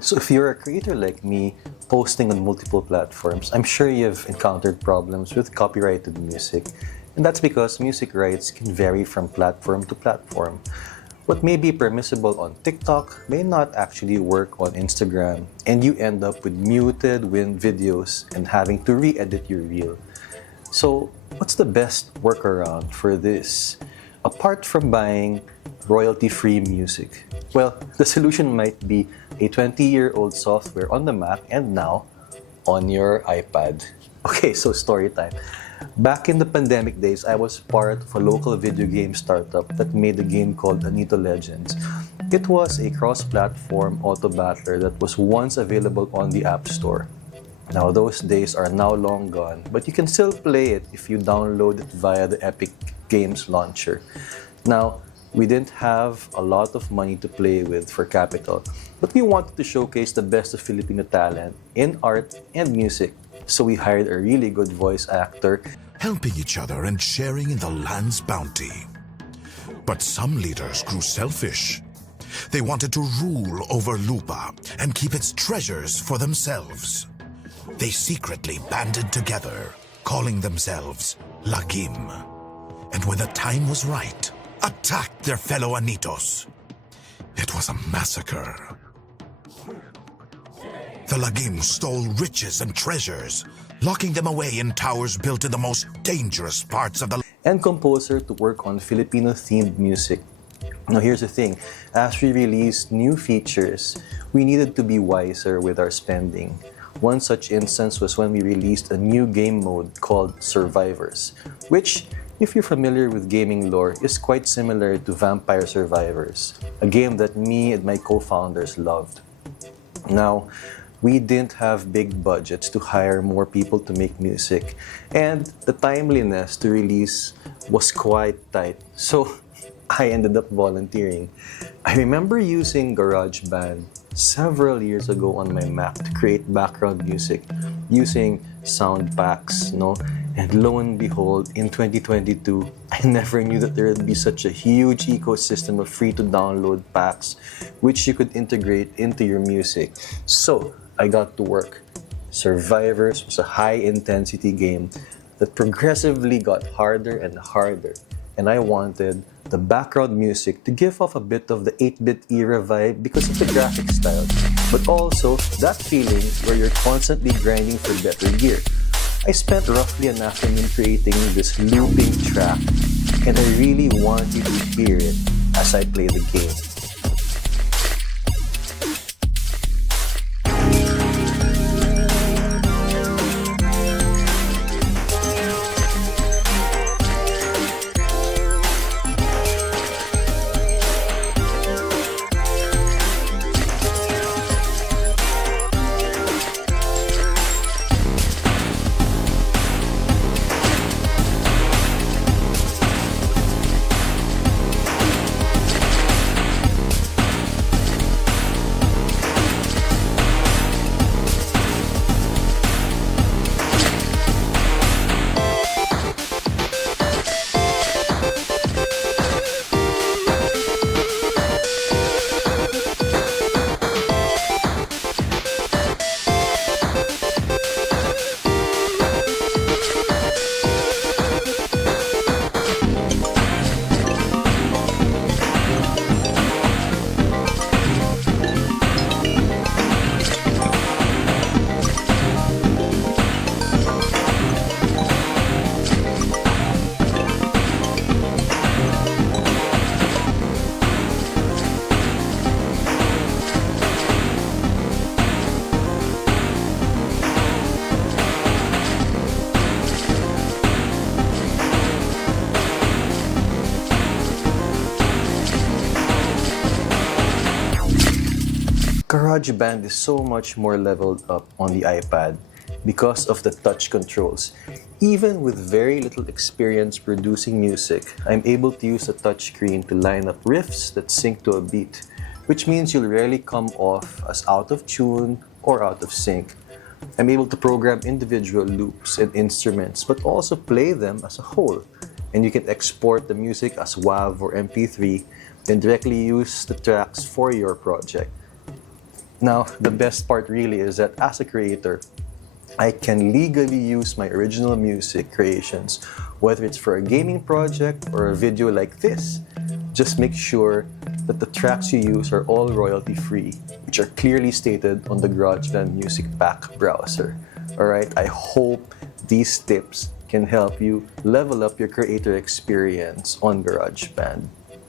So if you're a creator like me, posting on multiple platforms, I'm sure you've encountered problems with copyrighted music. And that's because music rights can vary from platform to platform. What may be permissible on TikTok may not actually work on Instagram, and you end up with muted wind videos and having to re-edit your reel. So, what's the best workaround for this? Apart from buying royalty free music? Well, the solution might be a 20-year-old software on the Mac and now on your iPad. Okay, so story time. Back in the pandemic days, I was part of a local video game startup that made a game called Anito Legends. It was a cross-platform auto battler that was once available on the App Store. Now, those days are now long gone, but you can still play it if you download it via the Epic Games launcher. Now, we didn't have a lot of money to play with for capital, but we wanted to showcase the best of Filipino talent in art and music. So we hired a really good voice actor. Helping each other and sharing in the land's bounty. But some leaders grew selfish. They wanted to rule over Lupa and keep its treasures for themselves. They secretly banded together, calling themselves Lagim. And when the time was right, attacked their fellow Anitos. It was a massacre. The Lagim stole riches and treasures, locking them away in towers built in the most dangerous parts of the And composer to work on Filipino-themed music. Now here's the thing, as we released new features, we needed to be wiser with our spending. One such instance was when we released a new game mode called Survivors, which, if you're familiar with gaming lore, is quite similar to Vampire Survivors, a game that me and my co-founders loved. Now, we didn't have big budgets to hire more people to make music, and the timeliness to release was quite tight, so I ended up volunteering. I remember using GarageBand several years ago on my Mac to create background music using sound packs, no? And lo and behold, in 2022, I never knew that there would be such a huge ecosystem of free-to-download packs which you could integrate into your music. So, I got to work. Survivors was a high-intensity game that progressively got harder and harder, and I wanted the background music to give off a bit of the 8-bit era vibe because of the graphic style, but also that feeling where you're constantly grinding for better gear. I spent roughly an afternoon creating this looping track, and I really want you to hear it as I play the game. GarageBand is so much more leveled up on the iPad because of the touch controls. Even with very little experience producing music, I'm able to use the touchscreen to line up riffs that sync to a beat, which means you'll rarely come off as out of tune or out of sync. I'm able to program individual loops and instruments, but also play them as a whole. And you can export the music as WAV or MP3, then directly use the tracks for your project. Now, the best part really is that as a creator, I can legally use my original music creations, whether it's for a gaming project or a video like this. Just make sure that the tracks you use are all royalty free, which are clearly stated on the GarageBand Music Pack browser. Alright, I hope these tips can help you level up your creator experience on GarageBand.